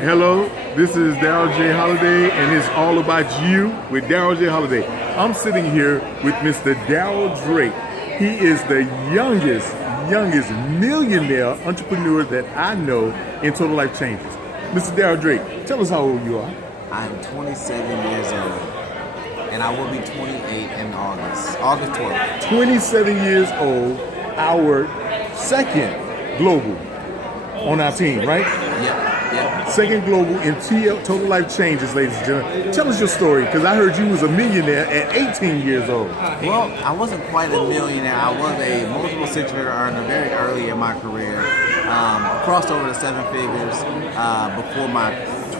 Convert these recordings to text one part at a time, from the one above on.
Hello, this is Darryl J. Holiday, and it's all about you with Darryl J. Holiday. I'm sitting here with Mr. Darryl Drake. He is the youngest millionaire entrepreneur that I know in Total Life Changes. Mr. Darryl Drake, tell us how old you are. I'm 27 years old, and I will be 28 in August 12th. 27 years old, our second global on our team, right? Yep. Second global in Total Life Changes, ladies and gentlemen. Tell us your story, because I heard you was a millionaire at 18 years old. Well, I wasn't quite a millionaire. I was a multiple six-figure earner very early in my career. Crossed over to seven figures before my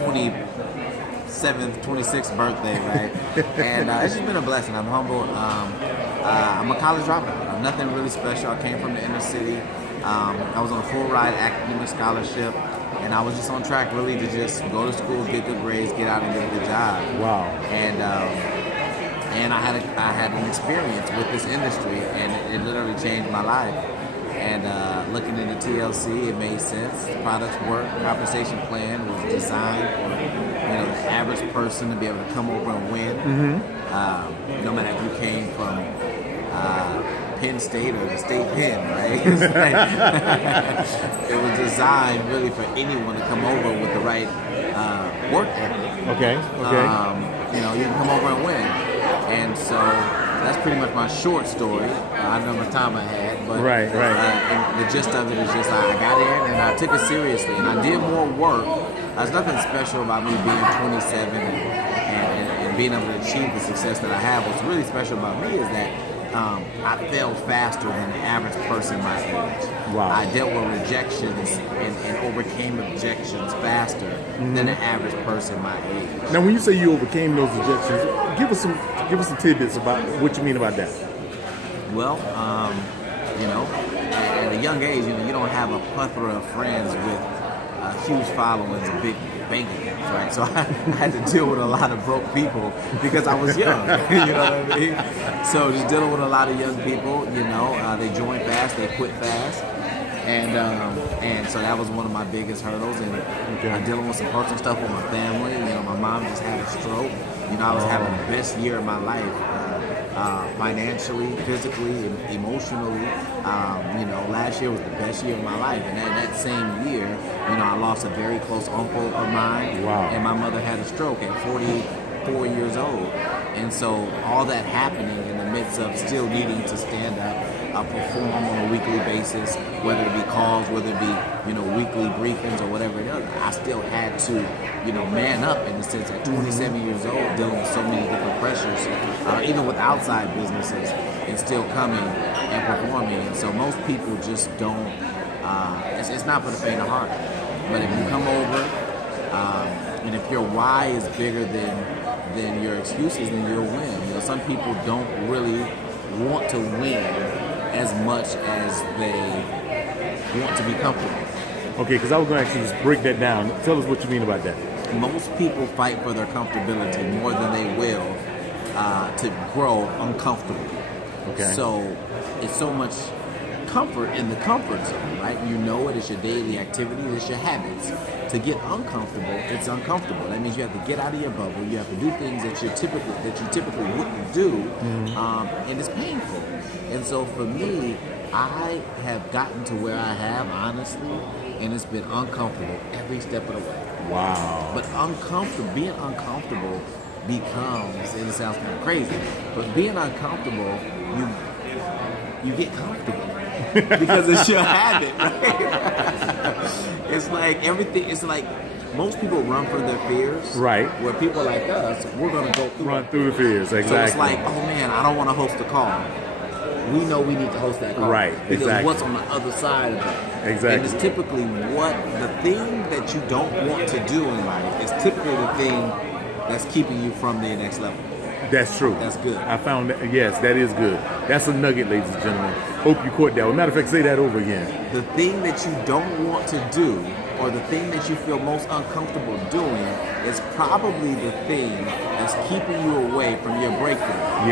26th birthday, right? And it's just been a blessing. I'm humbled. I'm a college dropout. Nothing really special. I came from the inner city. I was on a full ride academic scholarship, and I was just on track really to just go to school, get good grades, get out and get a good job. Wow. And I had an experience with this industry, and it literally changed my life. And looking into TLC, it made sense. The products worked. Compensation plan was designed for the average person to be able to come over and win. Mm-hmm. No matter if you came from Penn State or the State Penn, right? It was designed really for anyone to come over with the right work ethic. Okay. You can come over and win. And so that's pretty much my short story. I don't know how much time I had, but right. And the gist of it is just I got in and I took it seriously, and I did more work. There's nothing special about me being 27 and being able to achieve the success that I have. What's really special about me is that I failed faster than the average person my age. Wow. I dealt with rejections and overcame objections faster than the average person my age. Now, when you say you overcame those rejections, give us some tidbits about what you mean about that. Well, at a young age, you don't have a plethora of friends with huge followings and big bank accounts, right? So I had to deal with a lot of broke people because I was young. You know what I mean? So just dealing with a lot of young people, they join fast, they quit fast. And so that was one of my biggest hurdles, and dealing with some personal stuff with my family. My mom just had a stroke. I was having the best year of my life, financially, physically, emotionally. Last year was the best year of my life, and that same year, I lost a very close uncle of mine. Wow. And my mother had a stroke at 44 years old, and so all that happening in the midst of still needing to stand up, perform on a weekly basis, whether it be calls, whether it be weekly briefings or whatever it is, I still had to man up in the sense at 27 years old, dealing with so many different pressures, even with outside businesses, and still coming and performing. And so most people just don't. It's not for the faint of heart. But if you come over, and if your why is bigger than your excuses, then you'll win. Some people don't really want to win as much as they want to be comfortable. Okay, because I was going to actually just break that down. Tell us what you mean about that. Most people fight for their comfortability more than they will to grow uncomfortable. Okay. So it's so much comfort in the comfort zone, right? It's your daily activities, it's your habits. To get uncomfortable, it's uncomfortable. That means you have to get out of your bubble. You have to do things that you typically wouldn't do, and it's painful. And so for me, I have gotten to where I have, honestly, and it's been uncomfortable every step of the way. Wow. But being uncomfortable becomes, and it sounds kind of crazy, but being uncomfortable, you get comfortable because it's your habit, right? It's like everything. It's like most people run from their fears, right? Where people like us, we're gonna run through the fears. Exactly. So it's like, oh man, I don't want to host a call. We know we need to host that call, right? Because exactly. What's on the other side of that? Exactly. And it's typically the thing that you don't want to do in life is typically the thing that's keeping you from the next level. That's true. That's good. I found that. Yes, that is good. That's a nugget, ladies and gentlemen. Hope you caught that. As a matter of fact, say that over again. The thing that you don't want to do, or the thing that you feel most uncomfortable doing, is probably the thing that's keeping you away from your breakthrough.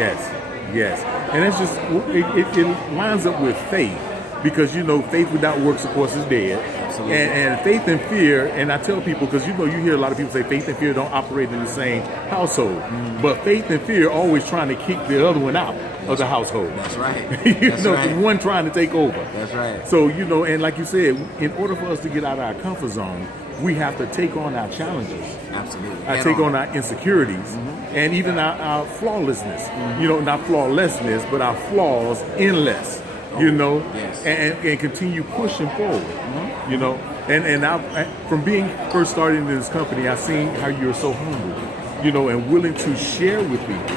Yes. And that's just, it lines up with faith. Because, faith without works, of course, is dead. Absolutely. And faith and fear, and I tell people, because you hear a lot of people say faith and fear don't operate in the same household. But faith and fear always trying to kick the other one out of the household. That's right. That's the one trying to take over. That's right. So, and like you said, in order for us to get out of our comfort zone, we have to take on our challenges. Absolutely. Take on our insecurities and even our flawlessness. Not flawlessness, but our flaws in less. Yes. And continue pushing forward. And from being first started in this company, I've seen how you're so humble, and willing to share with people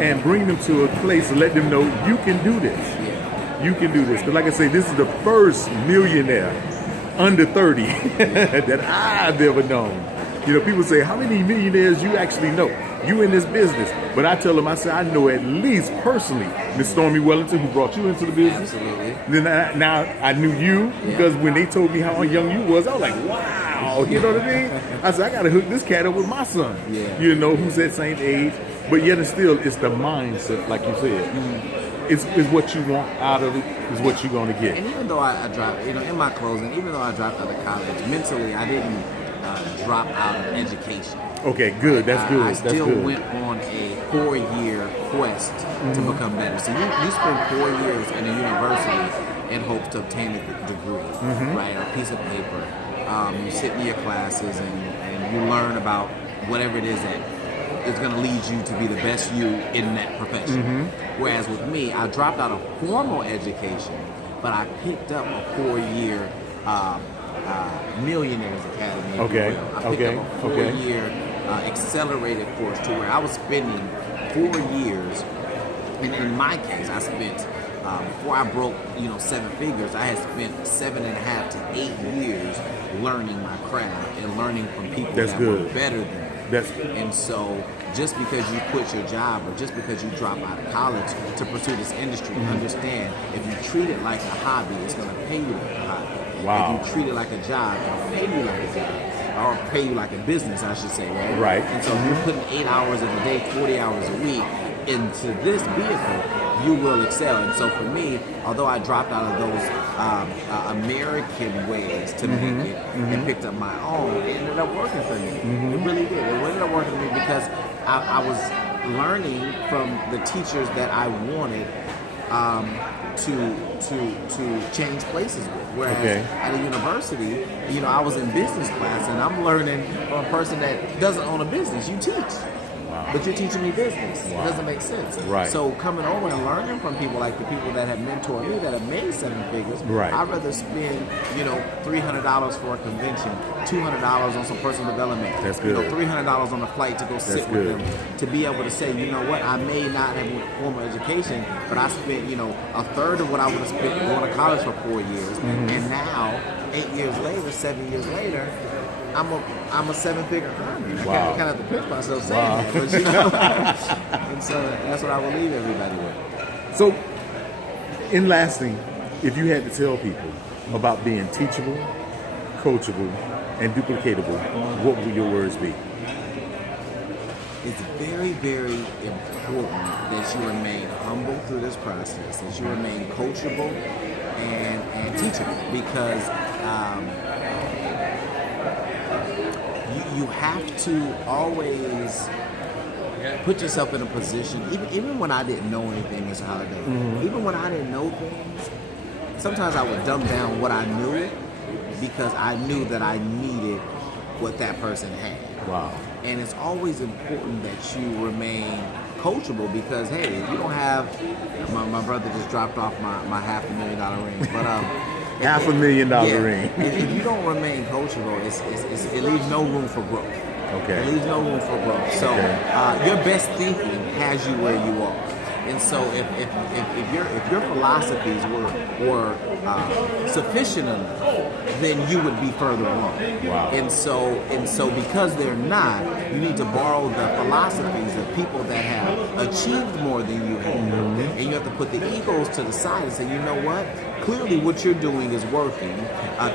and bring them to a place to let them know you can do this. Yeah. You can do this. Because like I say, this is the first millionaire under 30 that I've ever known. People say, how many millionaires you actually know? You in this business. But I tell them, I say, I know at least personally Miss Stormy Wellington, who brought you into the business. Absolutely. Then now I knew you because when they told me how young you was, I was like, wow. You know what I mean? I said, I got to hook this cat up with my son. Yeah. Who's that same age. But yet and still, it's the mindset, like you said. It's what you want out of it is what you're going to get. And even though I dropped, in my closing, even though I dropped out of college, mentally I didn't drop out of education. Okay, good. That's good. I still went on a 4-year quest to become better. So you spend 4 years in a university in hopes to obtain a degree, right, or a piece of paper. You sit in your classes and you learn about whatever it is that is going to lead you to be the best you in that profession. Whereas with me, I dropped out of formal education, but I picked up a 4-year Millionaires Academy. Okay. I picked up a 4-year accelerated course to where I was spending 4 years. And in my case, I spent before I broke 7 figures, I had spent 7.5 to 8 years learning my craft and learning from people that were better than me. And so just because you quit your job or just because you drop out of college to pursue this industry, understand if you treat it like a hobby, it's going to pay you like a hobby. Wow. If you treat it like a job, it'll pay you like a job. Or pay you like a business, I should say, right? Right. And so if you're putting 8 hours in a day, 40 hours a week into this vehicle, you will excel. And so for me, although I dropped out of those American ways to make it and picked up my own, it ended up working for me. It really did. It ended up working for me because I was learning from the teachers that I wanted to change places with. Whereas at a university, I was in business class and I'm learning from a person that doesn't own a business. You teach. But you're teaching me business. It doesn't make sense. Right. So coming over and learning from people like the people that have mentored me, that have made 7 figures, I'd rather spend, $300 for a convention, $200 on some personal development, That's good. $300 on a flight to go sit with them, to be able to say, you know what, I may not have formal education, but I spent, a third of what I would have spent going to college for 4 years, and now, 8 years later, 7 years later, I'm a 7-figure earner. Wow. I kind of have to pinch myself saying that, but and so that's what I will leave everybody with. So, in lasting, if you had to tell people about being teachable, coachable, and duplicatable, what would your words be? It's very, very important that you remain humble through this process, that you remain coachable and teachable, because you have to always put yourself in a position, even when I didn't know anything, Mr. Holiday, even when I didn't know things, sometimes I would dumb down what I knew because I knew that I needed what that person had. Wow. And it's always important that you remain coachable because, hey, if you don't have, my brother just dropped off my $500,000 ring, but $500,000 ring. If you don't remain coachable, it leaves no room for growth. Okay. It leaves no room for growth. So your best thinking has you where you are. And so if your philosophies were sufficient enough, then you would be further along. Wow. And so because they're not, you need to borrow the philosophies of people that have achieved more than you have. And you have to put the egos to the side and say, you know what? Clearly what you're doing is working.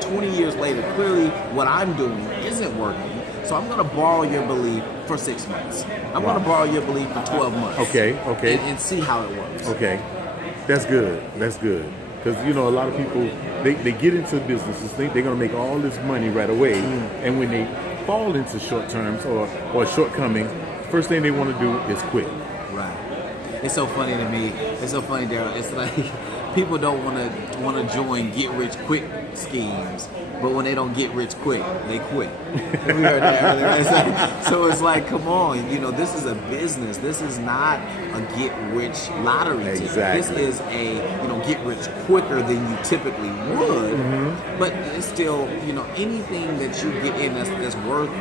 20 years later, clearly what I'm doing isn't working. So I'm going to borrow your belief for 6 months. I'm going to borrow your belief for 12 months. Okay. And see how it works. Okay. That's good. That's good. Because, you know, a lot of people, they get into businesses, think they're going to make all this money right away. And when they fall into short terms or shortcomings, first thing they want to do is quit. Right. It's so funny to me. It's so funny, Darryl. It's like people don't want to join get rich quick schemes, but when they don't get rich quick, they quit. We heard that earlier. So it's like, come on, you know, this is a business. This is not a get rich lottery ticket. Exactly. This is a, you know, get rich quicker than you typically would. But it's still, you know, anything that you get in that's worth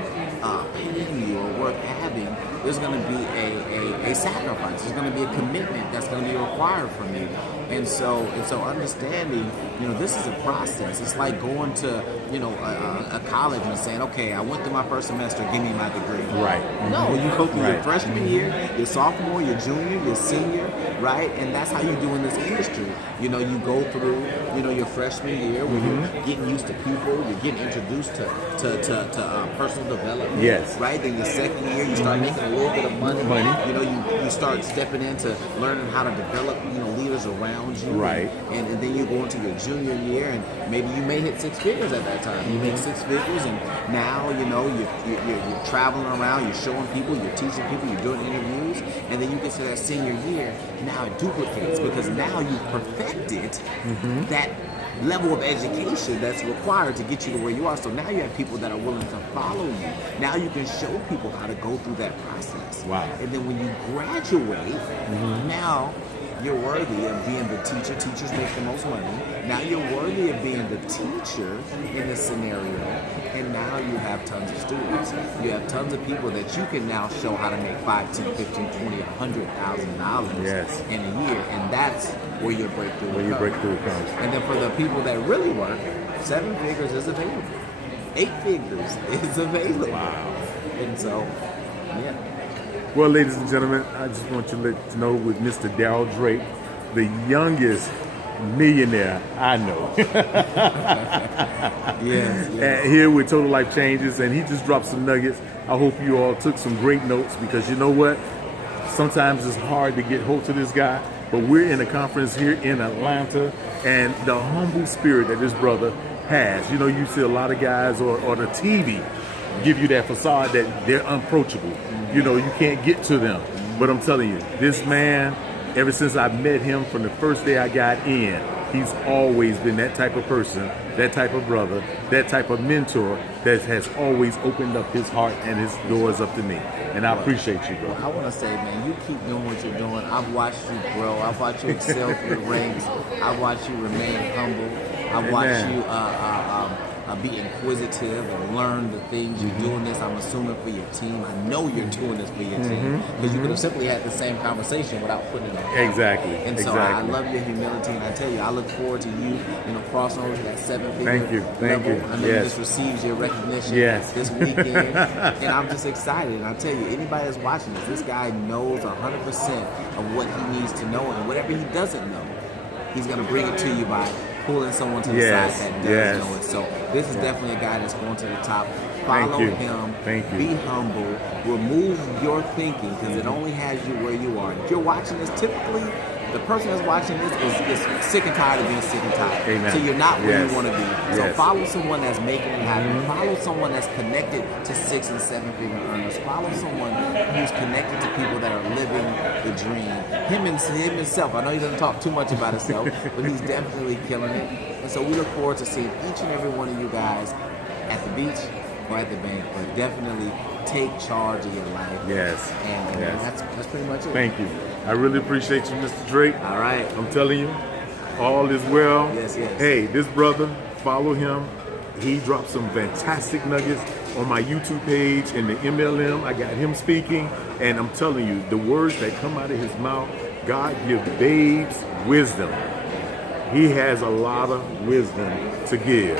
paying you or worth having, there's going to be a sacrifice. There's going to be a commitment that's going to be required from you. And so understanding, you know, this is a process. It's like going to, you know, a college and saying, okay, I went through my first semester, give me my degree. Right. No, you go through your freshman year, your sophomore, your junior, your senior, right? And that's how you do in this industry. You know, you go through, you know, your freshman year where you're getting used to people, you're getting introduced to personal development. Yes. Right? Then your second year, you start making a little bit of money. You know, you start stepping into learning how to develop, you know, leaders around you. Right. And then you go into your junior year, and maybe you may hit six figures at that time. You make six figures, and now, you know, you're traveling around, you're showing people, you're teaching people, you're doing interviews, and then you get to that senior year, now it duplicates because now you've perfected that level of education that's required to get you to where you are. So now you have people that are willing to follow you. Now you can show people how to go through that process. Wow. And then when you graduate, now you're worthy of being the teacher. Teachers make the most money. Now you're worthy of being the teacher in this scenario. And now you have tons of students. You have tons of people that you can now show how to make $5, $10, $15, $20, $100,000 in a year. And that's where your breakthrough comes. And then for the people that really work, 7 figures is available. 8 figures is available. Wow. And so, yeah. Well, ladies and gentlemen, I just want to let you know with Mr. Darryl Drake, the youngest millionaire I know. Yes. And here with Total Life Changes, and he just dropped some nuggets. I hope you all took some great notes, because you know what? Sometimes it's hard to get hold to this guy, but we're in a conference here in Atlanta, and the humble spirit that this brother has. You know, you see a lot of guys or the TV give you that facade that they're unapproachable. You know, you can't get to them. But I'm telling you, this man, ever since I met him from the first day I got in, he's always been that type of person, that type of brother, that type of mentor that has always opened up his heart and his doors up to me. And I appreciate you, bro. I want to say, man, you keep doing what you're doing. I've watched you grow. I've watched you excel through the ranks. I've watched you remain humble. I've watched you be inquisitive and learn the things you're doing this. I'm assuming for your team. I know you're doing this for your team, because you could have simply had the same conversation without putting it on. Exactly. And so I love your humility, and I tell you, I look forward to you, you know, crossing over to that 7-figure Thank you. level. I know you just received your recognition this weekend, and I'm just excited. And I tell you, anybody that's watching this guy knows 100% of what he needs to know, and whatever he doesn't know, he's going to bring it to you by pulling someone to the side that does know it. So this is definitely a guy that's going to the top. Follow him. Thank you. Be humble. Remove your thinking, because it only has you where you are. If you're watching this, typically the person that's watching this is sick and tired of being sick and tired. Amen. So you're not where you want to be. So follow someone that's making it happen. Follow someone that's connected to 6 and 7 figure earners. Follow someone who's connected to people that are living the dream. Him himself. I know he doesn't talk too much about himself, but he's definitely killing it. And so we look forward to seeing each and every one of you guys at the beach or at the bank, but definitely take charge of your life. And that's pretty much it. Thank you. I really appreciate you, Mr. Drake. All right. I'm telling you, all is well. Yes. Hey, this brother, follow him. He dropped some fantastic nuggets on my YouTube page and the MLM. I got him speaking, and I'm telling you, the words that come out of his mouth, God give babes wisdom. He has a lot of wisdom to give.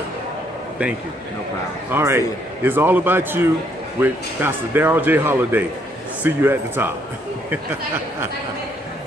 Thank you. No problem. All right. It's all about you with Pastor Darryl J. Holiday. See you at the top.